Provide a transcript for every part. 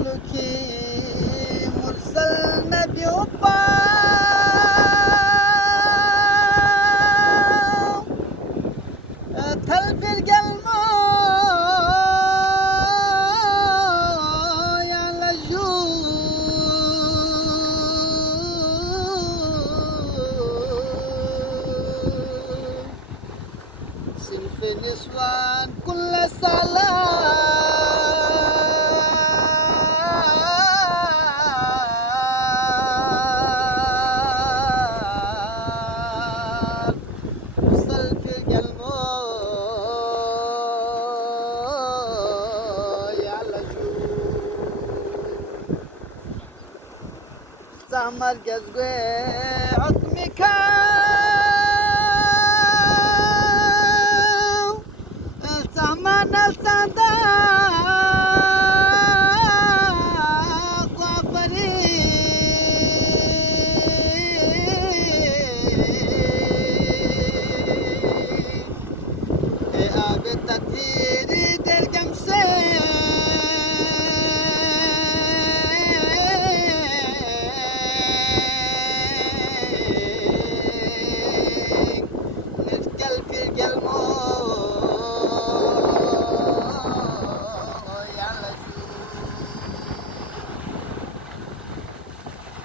مخلوقی مرسل نبی و تلفي القلب يا لجوء سنف نسوان كل سلام وصل في القلب يا لجوء زمر جزوي عطمك الزمان الصداق وفريق بالتطهير در جمسه نتكل في القلب يا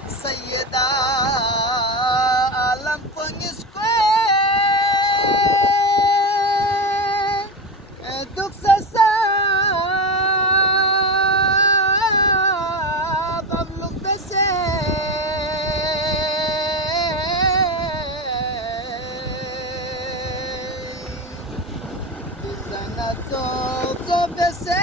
سيدة عالم pengisque duk sesa babluk bese bizana to bese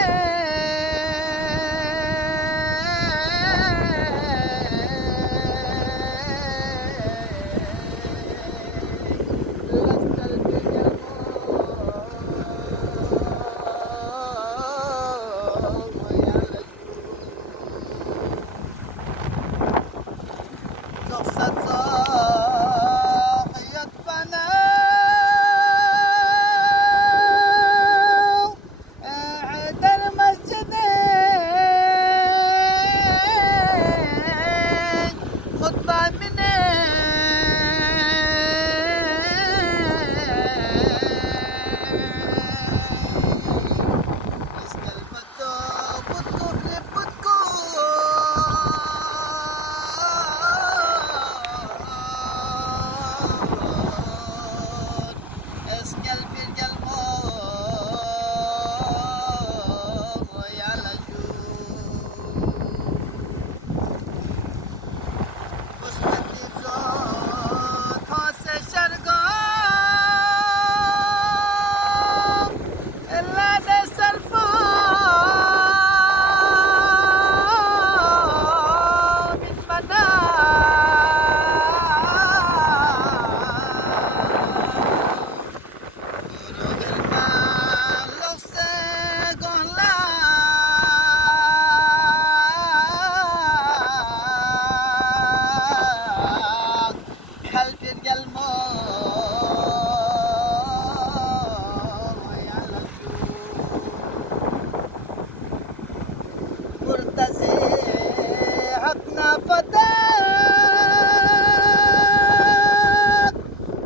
حقنا فتاك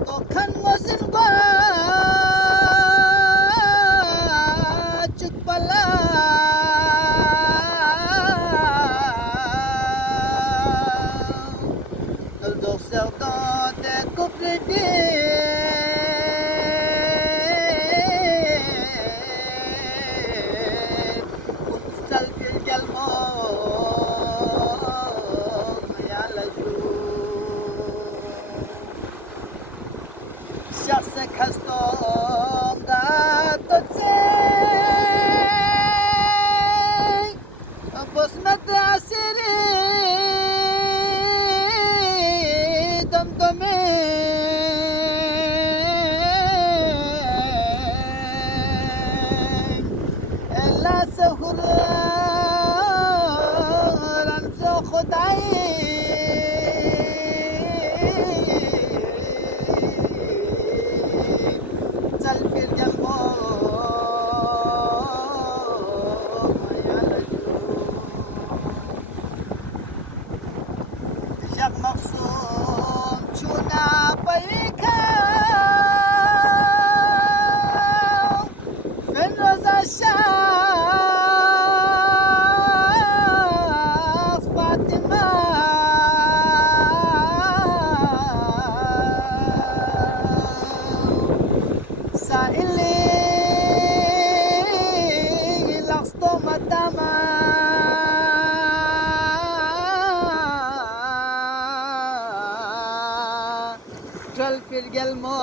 وكان وزن باجك بلا تلدوخ سودات كفر دين ومستلقي القلب جل في القلمو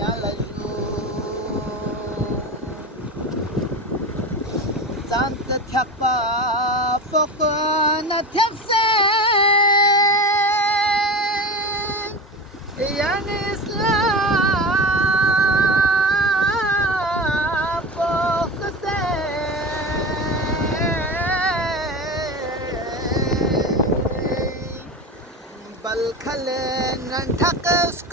يا لجو زانت تحبا فوق نتفسين يعني إسلام فوق سين بل خلنا ننتقص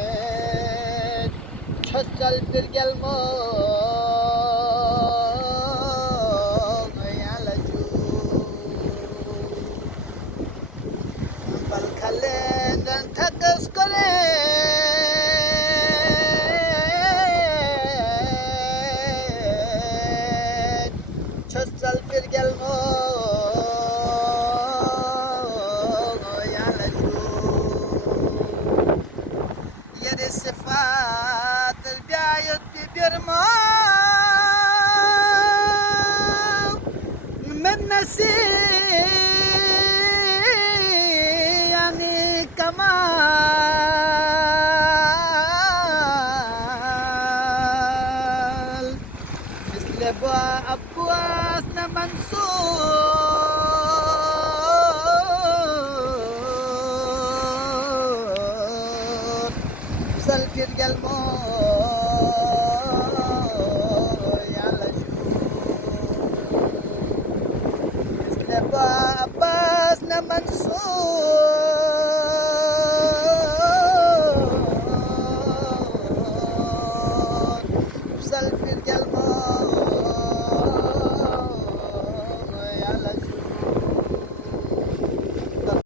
كرين تحصل بالقلمو يا لجو بل خلنا ننتقص كرين تحصل بالقلمو يا لجو يد الصفات البعيد ببرما من يعني كمال مثل أبواسنا منصور سلك القلمو يا لجو مثل أبواسنا منصور